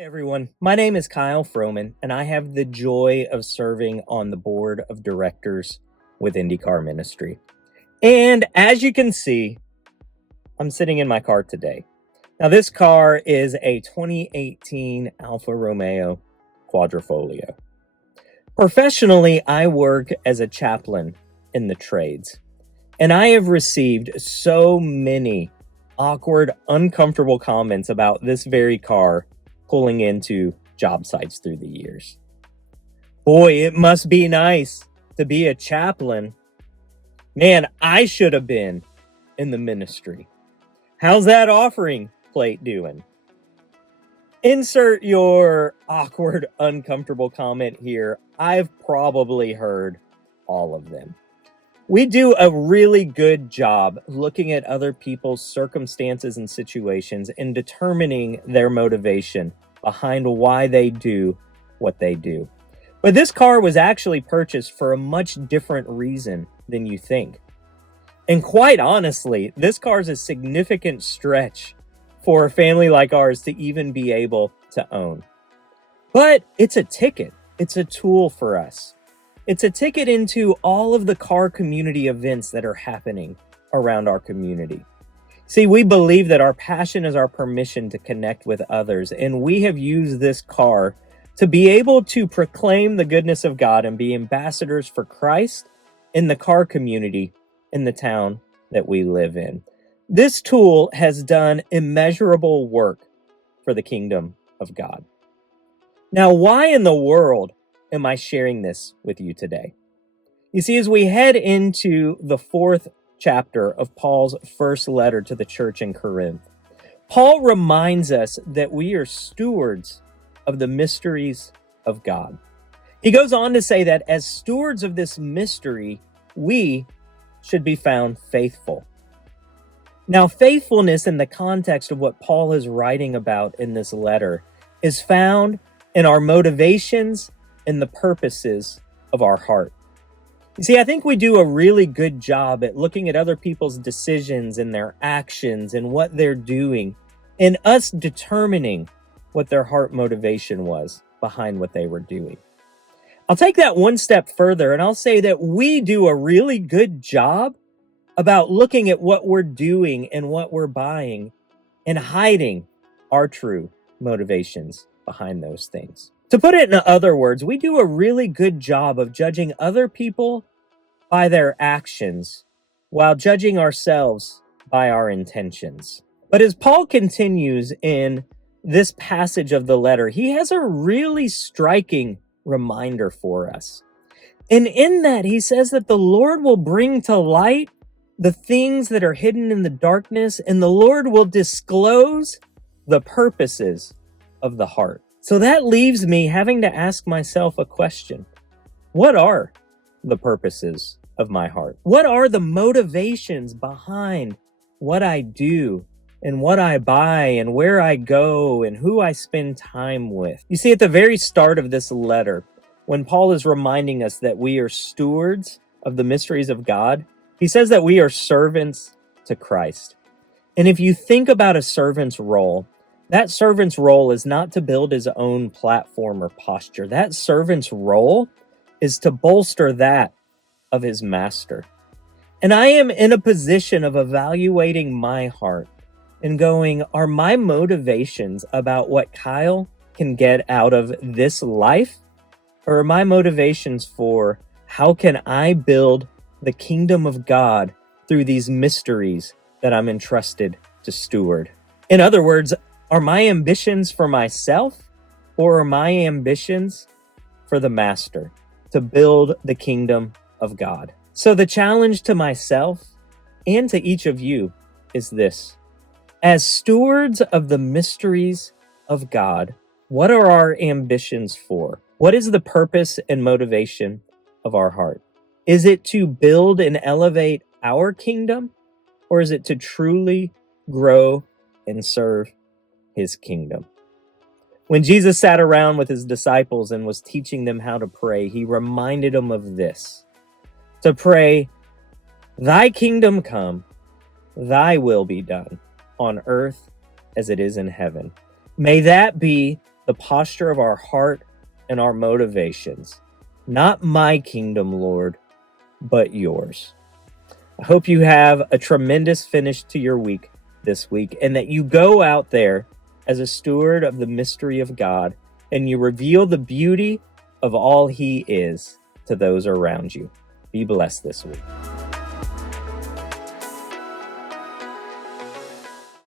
Hey everyone, my name is Kyle Froman, and I have the joy of serving on the board of directors with IndyCar Ministry. And as you can see, I'm sitting in my car today. Now, this car is a 2018 Alfa Romeo Quadrifoglio. Professionally, I work as a chaplain in the trades, and I have received so many awkward, uncomfortable comments about this very car pulling into job sites through the years. Boy, it must be nice to be a chaplain. Man, I should have been in the ministry. How's that offering plate doing? Insert your awkward, uncomfortable comment here. I've probably heard all of them. We do a really good job looking at other people's circumstances and situations and determining their motivation behind why they do what they do. But this car was actually purchased for a much different reason than you think. And quite honestly, this car is a significant stretch for a family like ours to even be able to own. But it's a ticket. It's a tool for us. It's a ticket into all of the car community events that are happening around our community. See, we believe that our passion is our permission to connect with others, and we have used this car to be able to proclaim the goodness of God and be ambassadors for Christ in the car community in the town that we live in. This tool has done immeasurable work for the kingdom of God. Now, why in the world am I sharing this with you today? You see, as we head into the fourth chapter of Paul's first letter to the church in Corinth, Paul reminds us that we are stewards of the mysteries of God. He goes on to say that as stewards of this mystery, we should be found faithful. Now, faithfulness in the context of what Paul is writing about in this letter is found in our motivations and the purposes of our heart. You see, I think we do a really good job at looking at other people's decisions and their actions and what they're doing, and us determining what their heart motivation was behind what they were doing. I'll take that one step further, and I'll say that we do a really good job about looking at what we're doing and what we're buying and hiding our true motivations behind those things. To put it in other words, we do a really good job of judging other people by their actions while judging ourselves by our intentions. But as Paul continues in this passage of the letter, he has a really striking reminder for us. And in that, he says that the Lord will bring to light the things that are hidden in the darkness, and the Lord will disclose the purposes of the heart. So that leaves me having to ask myself a question. What are the purposes of my heart? What are the motivations behind what I do and what I buy and where I go and who I spend time with? You see, at the very start of this letter, when Paul is reminding us that we are stewards of the mysteries of God, he says that we are servants to Christ. And if you think about a servant's role, that servant's role is not to build his own platform or posture. That servant's role is to bolster that of his master. And I am in a position of evaluating my heart and going, are my motivations about what Kyle can get out of this life? Or are my motivations for how can I build the kingdom of God through these mysteries that I'm entrusted to steward? In other words, are my ambitions for myself, or are my ambitions for the master to build the kingdom of God? So the challenge to myself and to each of you is this. As stewards of the mysteries of God, what are our ambitions for? What is the purpose and motivation of our heart? Is it to build and elevate our kingdom, or is it to truly grow and serve his kingdom? When Jesus sat around with his disciples and was teaching them how to pray, he reminded them of this: to pray, "Thy kingdom come, thy will be done on earth as it is in heaven." May that be the posture of our heart and our motivations. Not my kingdom, Lord, but yours. I hope you have a tremendous finish to your week this week, and that you go out there as a steward of the mystery of God, and you reveal the beauty of all He is to those around you. Be blessed this week.